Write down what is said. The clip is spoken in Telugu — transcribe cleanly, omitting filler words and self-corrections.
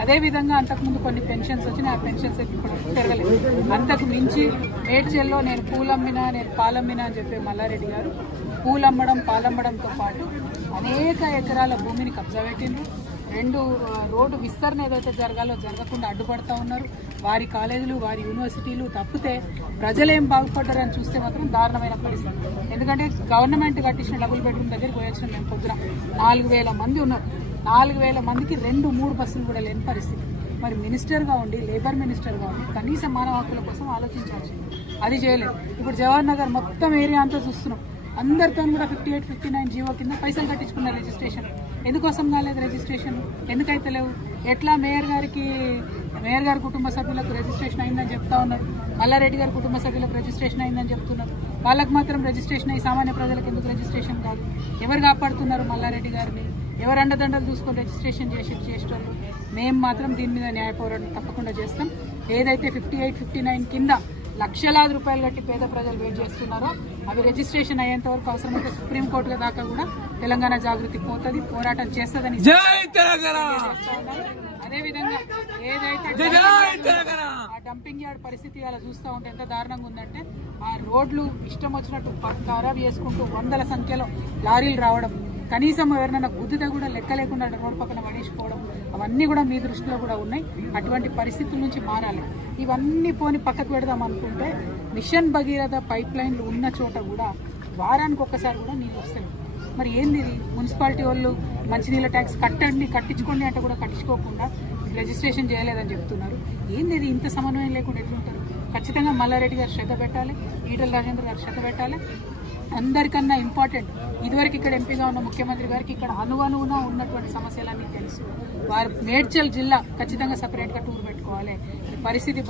అదే విధంగా అంతకుముందు కొన్ని పెన్షన్స్ వచ్చినాయి. ఆ పెన్షన్స్ ఇప్పుడు పెరగలేదు. అంతకు మించి మేడ్చల్లో నేను పూలమ్మినా నేను పాలమ్మినా అని చెప్పే మల్లారెడ్డి గారు పూలమ్మడం పాలమ్మడంతో పాటు అనేక ఎకరాల భూమిని కబ్జా పెట్టిండ్రు. 2 రోడ్డు విస్తరణ ఏదైతే జరగాలో జరగకుండా అడ్డుపడతా ఉన్నారు. వారి కాలేజీలు వారి యూనివర్సిటీలు తప్పితే ప్రజలేం బాగుపడ్డారని చూస్తే మాత్రం దారుణమైన పరిస్థితి. ఎందుకంటే గవర్నమెంట్ కట్టించిన డబుల్ బెడ్రూమ్ దగ్గరికి పోయొచ్చిన మేము పొద్దున 4,000 మంది ఉన్నారు. 4,000 మందికి 2-3 బస్సులు కూడా లేని పరిస్థితి. మరి మినిస్టర్గా ఉండి లేబర్ మినిస్టర్గా ఉండి కనీస మానవ హక్కుల కోసం ఆలోచించాల్సింది, అది చేయలేదు. ఇప్పుడు జవహర్ నగర్ మొత్తం ఏరియా అంతా చూస్తున్నాం. అందరితో కూడా 58, 59 జీవో కింద పైసలు కట్టించుకున్నారు రిజిస్ట్రేషన్. ఎందుకోసం కాలేదు రిజిస్ట్రేషన్? ఎందుకైతే లేవు? ఎట్లా మేయర్ గారి కుటుంబ సభ్యులకు రిజిస్ట్రేషన్ అయిందని చెప్తా ఉన్నారు, మల్లారెడ్డి గారి కుటుంబ సభ్యులకు రిజిస్ట్రేషన్ అయిందని చెప్తున్నారు. వాళ్ళకు మాత్రం రిజిస్ట్రేషన్ అయ్యి సామాన్య ప్రజలకు ఎందుకు రిజిస్ట్రేషన్ కాదు? ఎవరు కాపాడుతున్నారు మల్లారెడ్డి గారిని? ఎవరు అండదండలు చూసుకొని రిజిస్ట్రేషన్ చేసేటోళ్ళు? మేము మాత్రం దీని మీద న్యాయ పోరాటం తప్పకుండా చేస్తాం. ఏదైతే 58, 59 కింద లక్షలాది రూపాయలు కట్టి పేద ప్రజలు వెయిట్ చేస్తున్నారో అవి రిజిస్ట్రేషన్ అయ్యేంత వరకు అవసరమైతే సుప్రీంకోర్టు దాకా కూడా తెలంగాణ జాగృతి పోతుంది, పోరాటం చేస్తుందని. అదేవిధంగా ఏదైతే ఆ డంపింగ్ యార్డ్ పరిస్థితి అలా చూస్తూ ఉంటే ఎంత దారుణంగా ఉందంటే, ఆ రోడ్లు ఇష్టం వచ్చినట్టు ఖరాబ్ చేసుకుంటూ 100ల సంఖ్యలో లారీలు రావడం, కనీసం ఎవరినైనా గుద్దితే కూడా లెక్క లేకుండా రోడ్డు పక్కన పడేసిపోవడం, అవన్నీ కూడా మీ దృష్టిలో కూడా ఉన్నాయి. అటువంటి పరిస్థితుల నుంచి మారాలి. ఇవన్నీ పోని పక్కకు పెడదాం అనుకుంటే మిషన్ భగీరథ పైప్ లైన్లు ఉన్న చోట కూడా వారానికి ఒక్కసారి కూడా నీళ్ళు వస్తాయి. మరి ఏంది ఇది? మున్సిపాలిటీ వాళ్ళు మంచినీళ్ళ ట్యాక్స్ కట్టించుకోండి అంటే కూడా కట్టించుకోకుండా రిజిస్ట్రేషన్ చేయలేదని చెప్తున్నారు. ఏంది ఇది? ఇంత సమన్వయం లేకుండా ఎట్లుంటారు? ఖచ్చితంగా మల్లారెడ్డి గారు శ్రద్ధ పెట్టాలి, ఈటల రాజేంద్ర గారు శ్రద్ధ పెట్టాలి. అందరికన్నా ఇంపార్టెంట్, ఇదివరకు ఇక్కడ ఎంపీగా ఉన్న ముఖ్యమంత్రి గారికి ఇక్కడ అణువణువున ఉన్నటువంటి సమస్యలన్నీ తెలుసు. వారు మేడ్చల్ జిల్లా ఖచ్చితంగా సపరేట్గా టూర్ పెట్టుకోవాలి. పరిస్థితి